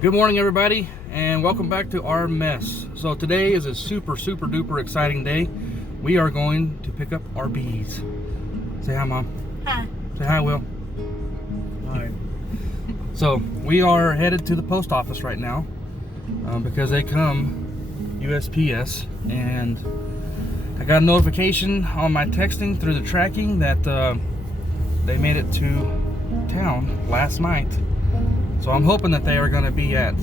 Good morning, everybody, and welcome back to our mess. So today is a super duper exciting day. We are going to pick up our bees. Say hi, Mom. Hi. Say hi, Will. Hi. So we are headed to the post office right now because they come USPS, and I got a notification on my texting through the tracking that they made it to town last night. So I'm hoping that they are going to be at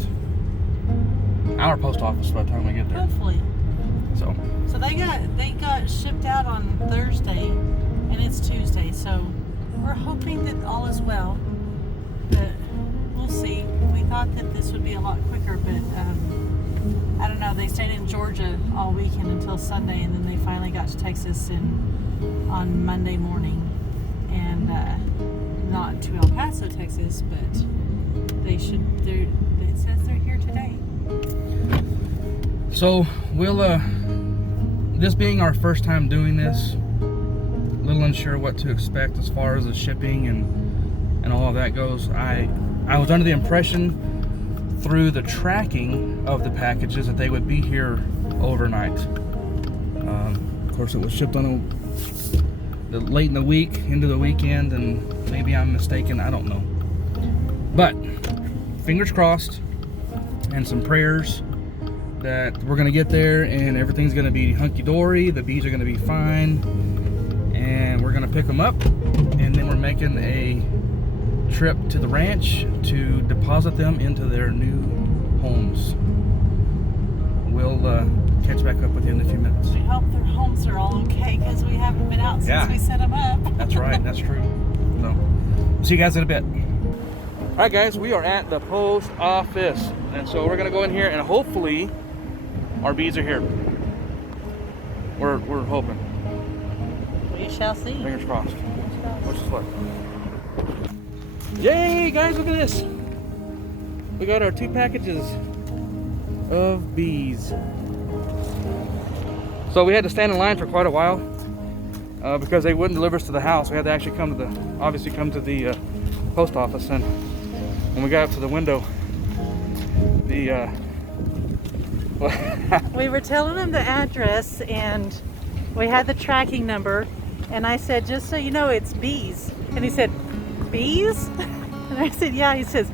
our post office by the time we get there. Hopefully. So they got shipped out on Thursday, and it's Tuesday. So we're hoping that all is well, but we'll see. We thought that this would be a lot quicker, but I don't know. They stayed in Georgia all weekend until Sunday, and then they finally got to Texas on Monday morning, and not to El Paso, Texas, but it says they're here today. So we'll this being our first time doing this, a little unsure what to expect as far as the shipping and all of that goes. I was under the impression through the tracking of the packages that they would be here overnight. Of course, it was shipped on late in the week into the weekend, and maybe I'm mistaken, I don't know, but fingers crossed and some prayers that we're gonna get there and everything's gonna be hunky-dory, the bees are gonna be fine, and we're gonna pick them up, and then we're making a trip to the ranch to deposit them into their new homes. We'll catch back up with you in a few minutes. We hope their homes are all okay, because we haven't been out since we set them up. That's right, that's true. So, see you guys in a bit. All right, guys, we are at the post office, and so we're gonna go in here and hopefully our bees are here. We're hoping. We shall see. Fingers crossed. Wish us luck. Yay, guys! Look at this. We got our 2 packages of bees. So we had to stand in line for quite a while because they wouldn't deliver us to the house. We had to actually come to the post office, and when we got up to the window, we were telling him the address, and we had the tracking number, and I said, just so you know, it's bees. And he said, bees? And I said, yeah. He says,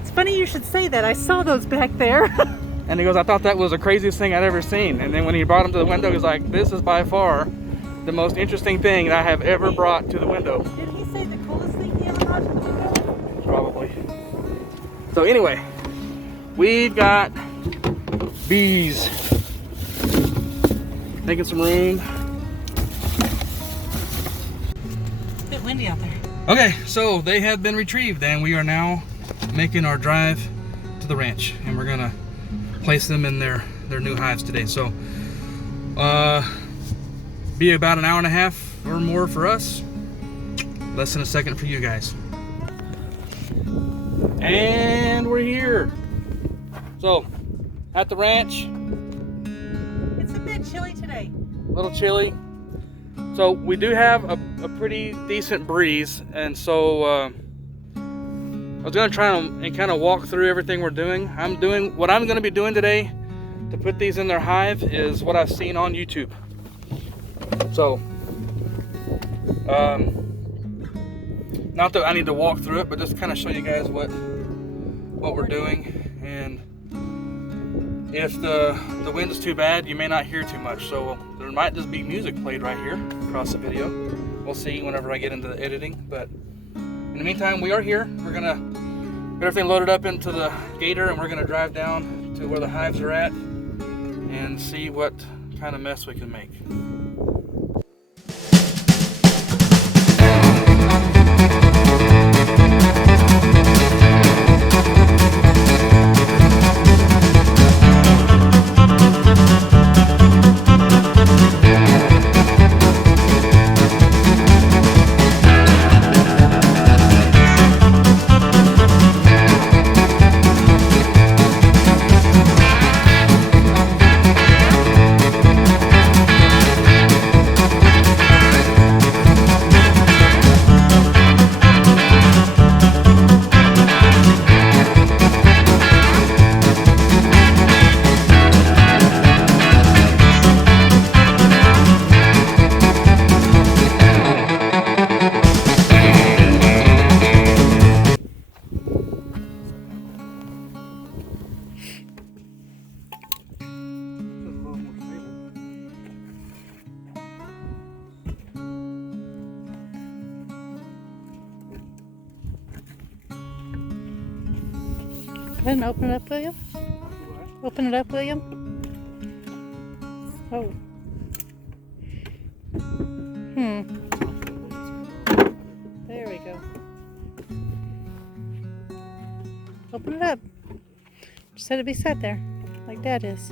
it's funny you should say that. I saw those back there. And he goes, I thought that was the craziest thing I'd ever seen. And then when he brought him to the window, he's like, this is by far the most interesting thing I have ever brought to the window. Did he say the coolest thing he ever brought to the window? Probably. So anyway, we've got bees. Making some room. It's a bit windy out there. Okay, so they have been retrieved, and we are now making our drive to the ranch, and we're gonna place them in their new hives today. So be about an hour and a half or more for us, less than a second for you guys. And we're here. So at the ranch. It's a bit chilly today. A little chilly. So we do have a pretty decent breeze, and so I was gonna try and kind of walk through everything we're doing. What I'm gonna be doing today to put these in their hive is what I've seen on YouTube. So not that I need to walk through it, but just kind of show you guys what we're doing. And if the wind is too bad, you may not hear too much, so there might just be music played right here across the video. We'll see whenever I get into the editing, but in the meantime, we are here. We're gonna get everything loaded up into the gator, and we're gonna drive down to where the hives are at and see what kind of mess we can make. ahead and open it up, William. Open it up, William. Oh. There we go. Open it up. Just let it be set there, like Dad is.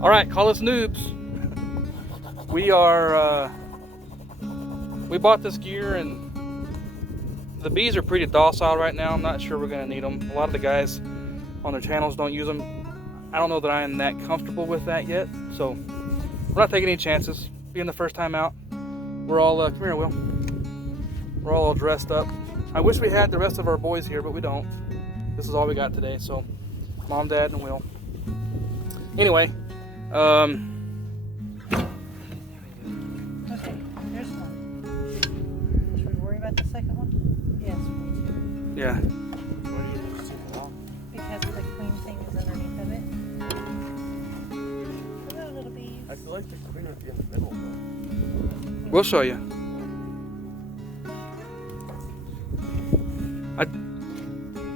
All right, call us noobs. We are, we bought this gear and the bees are pretty docile right now. I'm not sure we're gonna need them. A lot of the guys on their channels don't use them. I don't know that I am that comfortable with that yet. So we're not taking any chances. Being the first time out, we're all, come here, Will. We're all dressed up. I wish we had the rest of our boys here, but we don't. This is all we got today, so Mom, Dad, and Will. Anyway, Okay, here's one. Should we worry about the second one? Yes, we need to. yeah. Because the queen thing is underneath of it. Hello, little bees. I feel like the queen would be in the middle though. We'll show you.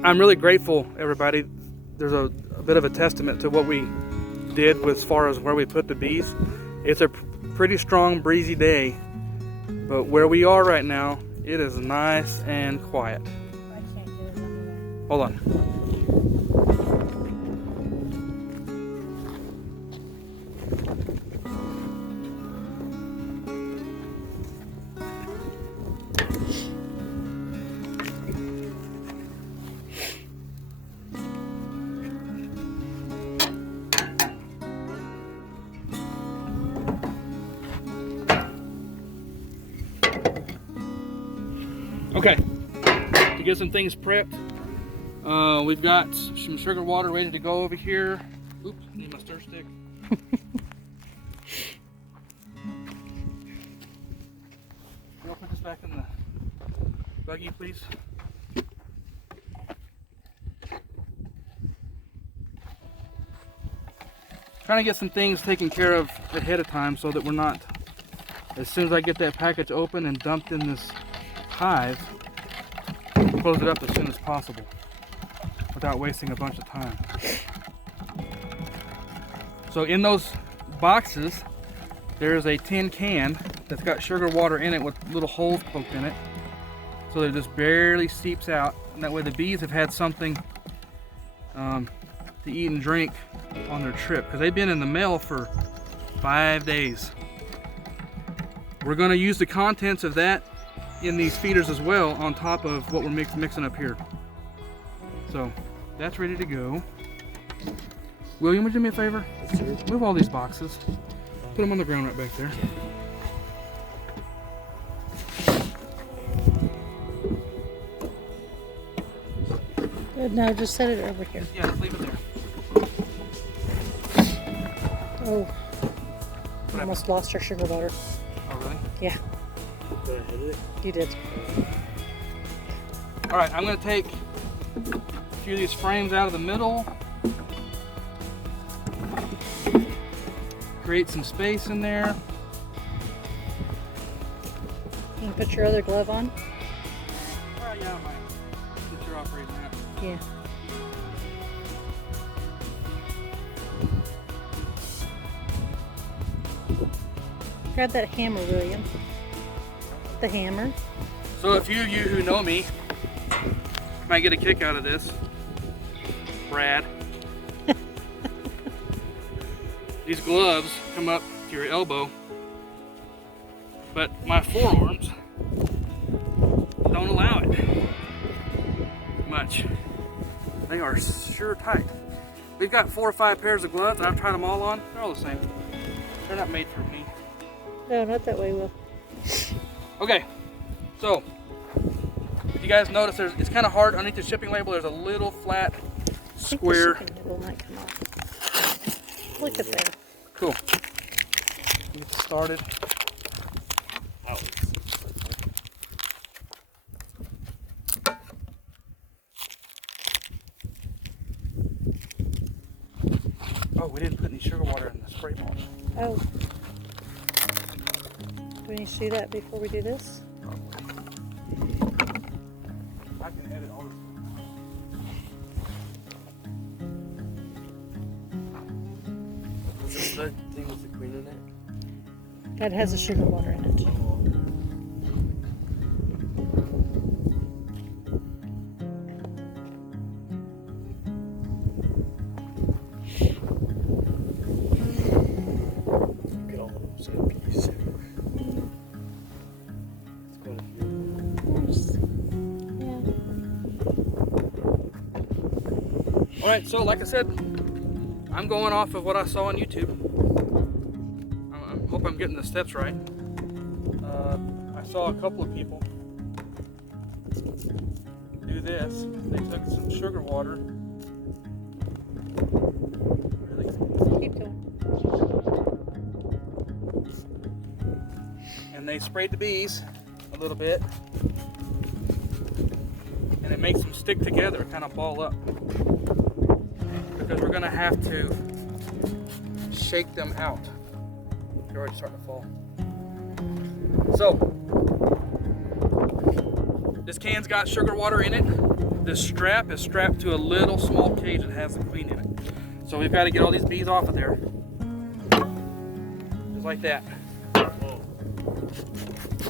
I'm really grateful, everybody. There's a bit of a testament to what we did with, as far as where we put the bees. It's a pretty strong breezy day, but where we are right now, it is nice and quiet. I can't get it under there. Hold on. Okay, to get some things prepped, we've got some sugar water ready to go over here. Oops, need my stir stick. You'll put this back in the buggy, please. Trying to get some things taken care of ahead of time so that we're not, as soon as I get that package open and dumped in this hive, close it up as soon as possible without wasting a bunch of time. So in those boxes there's a tin can that's got sugar water in it with little holes poked in it so that it just barely seeps out, and that way the bees have had something to eat and drink on their trip, because they've been in the mail for 5 days. We're going to use the contents of that in these feeders as well, on top of what we're mixing up here. So that's ready to go. William, would you do me a favor? Move all these boxes. Put them on the ground right back there. Good, now just set it over here. Yeah, just leave it there. Oh, almost lost our sugar water. Oh, really? Yeah, Did I hit it? you did. All right, I'm going to take a few of these frames out of the middle. Create some space in there. You can put your other glove on. Oh, yeah, I might. Get your operating that. Yeah. Grab that hammer, William. The hammer. So a few of you who know me might get a kick out of this. Brad. These gloves come up to your elbow, but my forearms don't allow it much. They are sure tight. We've got 4 or 5 pairs of gloves, and I've tried them all on. They're all the same. They're not made for me. No, not that way, Will. Okay, so if you guys notice, it's kind of hard underneath the shipping label. There's a little flat square. I think the shipping label might come off. Look at that. Cool. Get started. Oh, we didn't put any sugar water in the spray mulch. Oh. we need to do that before we do this? I can edit all this. Is this the thing with the queen in it? That has a sugar water in it. Look at all those bees. It's quite a few. Yeah. All right, so like I said, I'm going off of what I saw on YouTube. I hope I'm getting the steps right. I saw a couple of people do this. They took some sugar water. Keep going. And they sprayed the bees a little bit. And it makes them stick together, kind of ball up. Because we're gonna have to shake them out. They're already starting to fall. So, this can's got sugar water in it. This strap is strapped to a little small cage that has the queen in it. So we've got to get all these bees off of there. Just like that. Whoa.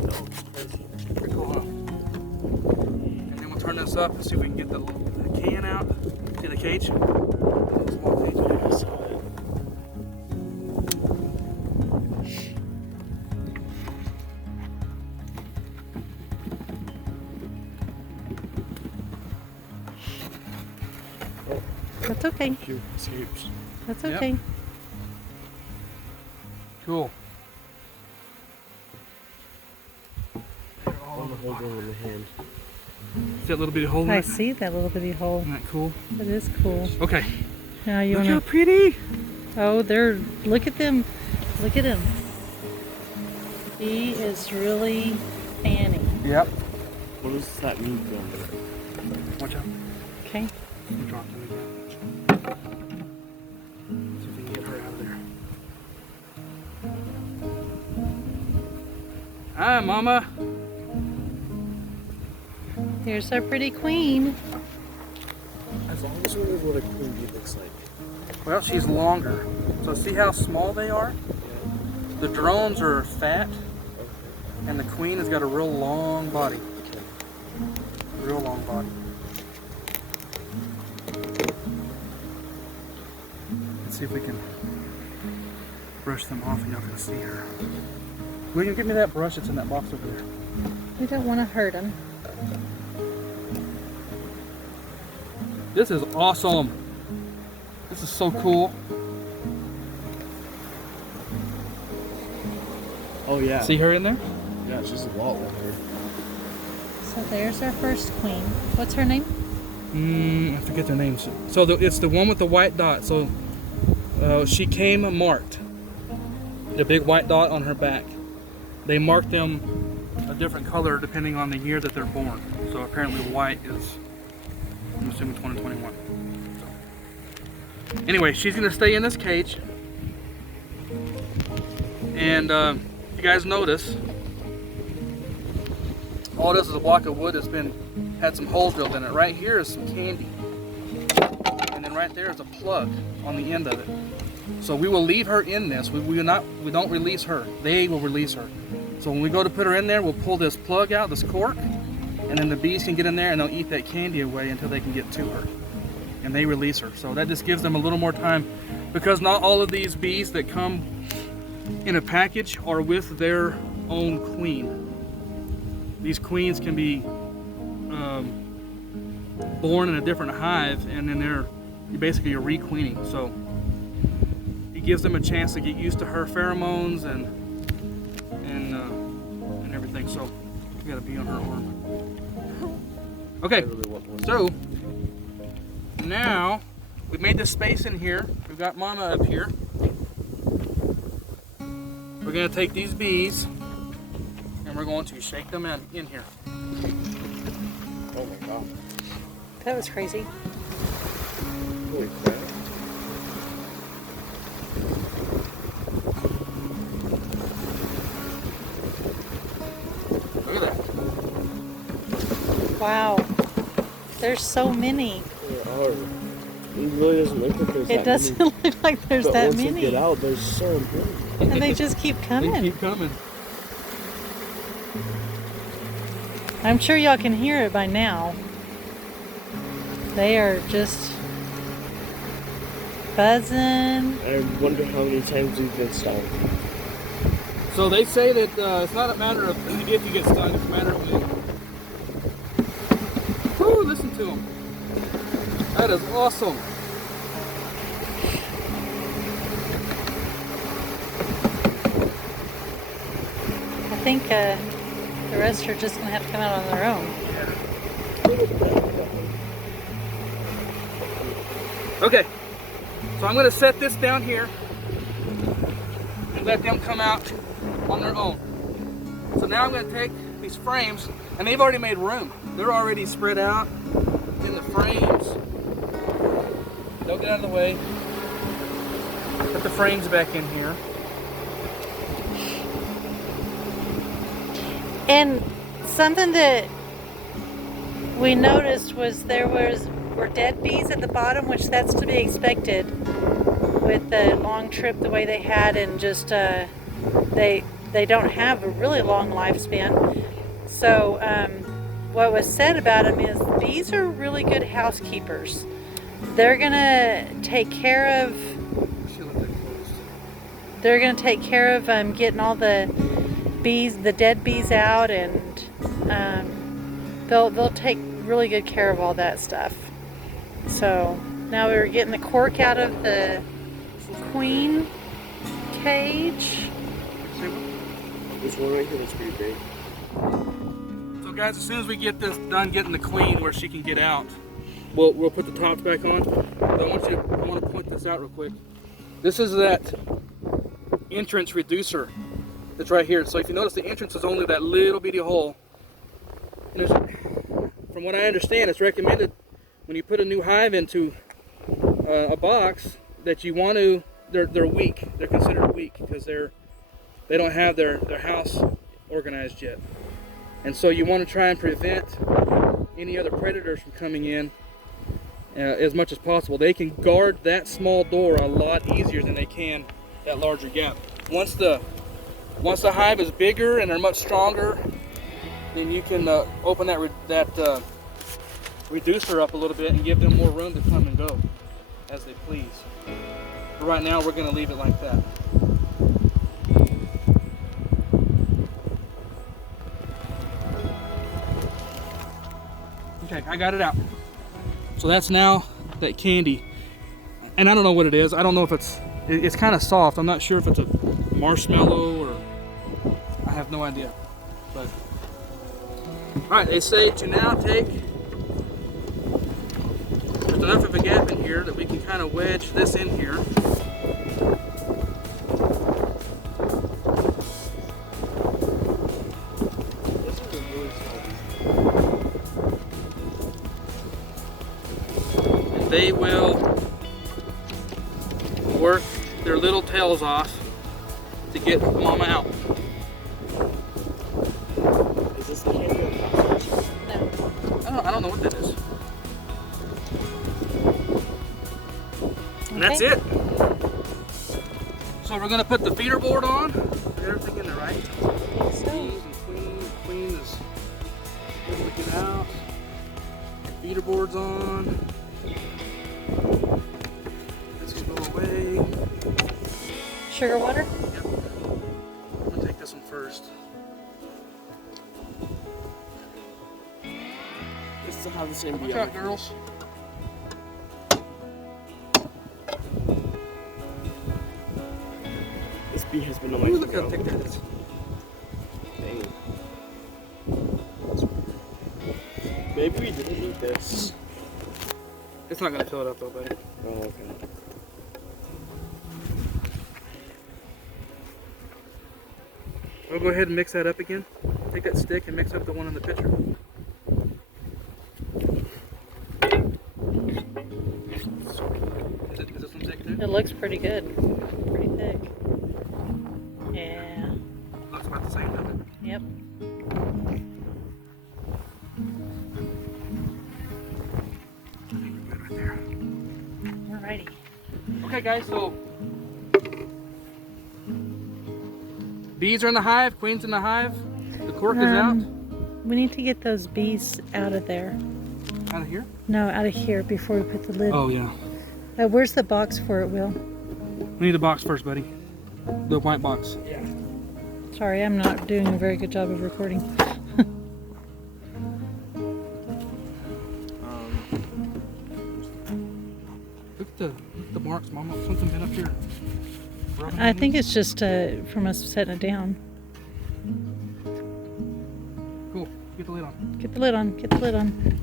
No, it's crazy. Pretty cool, huh? And then we'll turn this up and see if we can get the can out. See the cage? Small cage. Yeah, I saw it. That's okay. Few escapes. That's Yep. okay. Cool. On the whole going in the hand. See that little bitty hole in I it? see that little bitty hole. Isn't that cool? It is cool. Okay. Now you Look wanna. how pretty. Oh, they're. Look at them. Look at him. He is really fanning. Yep. What does that mean, Bill? Watch out. Okay. You dropped him again. See if we can get her out of there. Hi, Mama. Here's our pretty queen. I've always wondered what a queen bee looks like. Well, she's longer. So see how small they are? Yeah. The drones are fat, Okay. and the queen has got a real long body. Okay. Real long body. Let's see if we can brush them off and y'all can see her. Will you give me that brush that's in that box over there? We don't want to hurt him. This is awesome. This is so cool. Oh yeah. See her in there? Yeah, she's a lot longer. So there's our first queen. What's her name? I forget their names. So it's the one with the white dot. So she came marked. The big white dot on her back. They marked them a different color depending on the year that they're born. So apparently white is, I'm assuming 2021. So. Anyway, she's gonna stay in this cage. And if you guys notice, all this is a block of wood that's had some holes drilled in it. Right here is some candy. And then right there is a plug on the end of it. So we will leave her in this. We don't release her. They will release her. So when we go to put her in there, we'll pull this plug out, this cork, and then the bees can get in there and they'll eat that candy away until they can get to her. And they release her. So that just gives them a little more time, because not all of these bees that come in a package are with their own queen. These queens can be born in a different hive, and then you're re-queening. So it gives them a chance to get used to her pheromones and everything. So we got a bee on her arm. Okay, so now we made this space in here. We've got Mama up here. We're gonna take these bees and we're going to shake them in here. Oh my god. That was crazy. Holy crap. There's so many. There are. It really doesn't look like there's It that many. doesn't look like there's But that once many. you get out, there's so many. And they just keep coming. They keep coming. I'm sure y'all can hear it by now. They are just buzzing. I wonder how many times we've been stung. So they say that it's not a matter of if you get stung, it's a matter of when. Woo, listen to them. That is awesome. I think the rest are just going to have to come out on their own. Okay, so I'm going to set this down here and let them come out on their own. So now I'm going to take these frames, and they've already made room. They're already spread out in the frames. They'll get out of the way. Put the frames back in here. And something that we noticed was were dead bees at the bottom, which that's to be expected with the long trip the way they had, and just they don't have a really long lifespan. So what was said about them is bees are really good housekeepers. They're gonna take care of getting all the bees, the dead bees out, and they'll take really good care of all that stuff. So now we're getting the cork out of the queen cage. There's one right here that's pretty big. So guys, as soon as we get this done getting the queen where she can get out, we'll put the tops back on. But I want to point this out real quick. This is that entrance reducer that's right here. So if you notice, the entrance is only that little bitty hole. And from what I understand, it's recommended when you put a new hive into a box that you want to, they're weak. They're considered weak because they don't have their house organized yet. And so you want to try and prevent any other predators from coming in as much as possible. They can guard that small door a lot easier than they can that larger gap. Once the hive is bigger and they're much stronger, then you can open that reducer up a little bit and give them more room to come and go as they please. But right now we're going to leave it like that. Okay, I got it out. So that's now that candy. And I don't know what it is. I don't know if it's kind of soft. I'm not sure if it's a marshmallow or I have no idea. But all right, they say to now take, there's enough of a gap in here that we can kind of wedge this in here. And they will work their little tails off to get mama out. Is this the candy or No. I don't know what that is. And Okay. that's it. So we're gonna put the feeder board on. Put everything in there, right? So Bees and queen is able to get out. Feeder board's on. This can go away. sugar water. Yep. I'm gonna take this one first. Just to have the same Watch out, girls. This bee has been on my Ooh, look how thick that is. Dang. Maybe we didn't need this. It's not gonna fill it up though, buddy. Oh, okay. We'll go ahead and mix that up again. Take that stick and mix up the one in the pitcher. Is this one thick too? It looks pretty good. Pretty thick. Yeah. Looks about the same, doesn't it? Yep. Alrighty. Okay, guys, so bees are in the hive, queen's in the hive, the cork is out. We need to get those bees out of there. Out of here? No, out of here before we put the lid. Oh, yeah. Where's the box for it, Will? We need the box first, buddy. The white box. Yeah. Sorry, I'm not doing a very good job of recording. Look at the marks, Mama. Something been up here. rubbing I on think you? it's just from us setting it down. Cool. Get the lid on. Get the lid on. Get the lid on.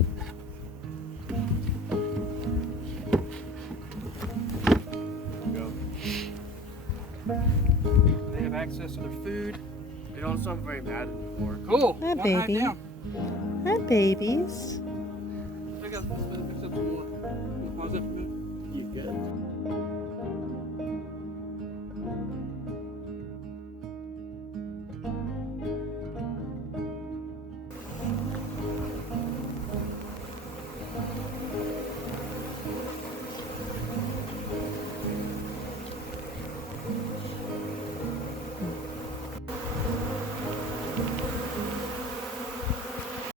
They have access to their food. They don't sound very mad anymore. Cool. Hi, One hive baby. down. Hi, babies. Check out this food.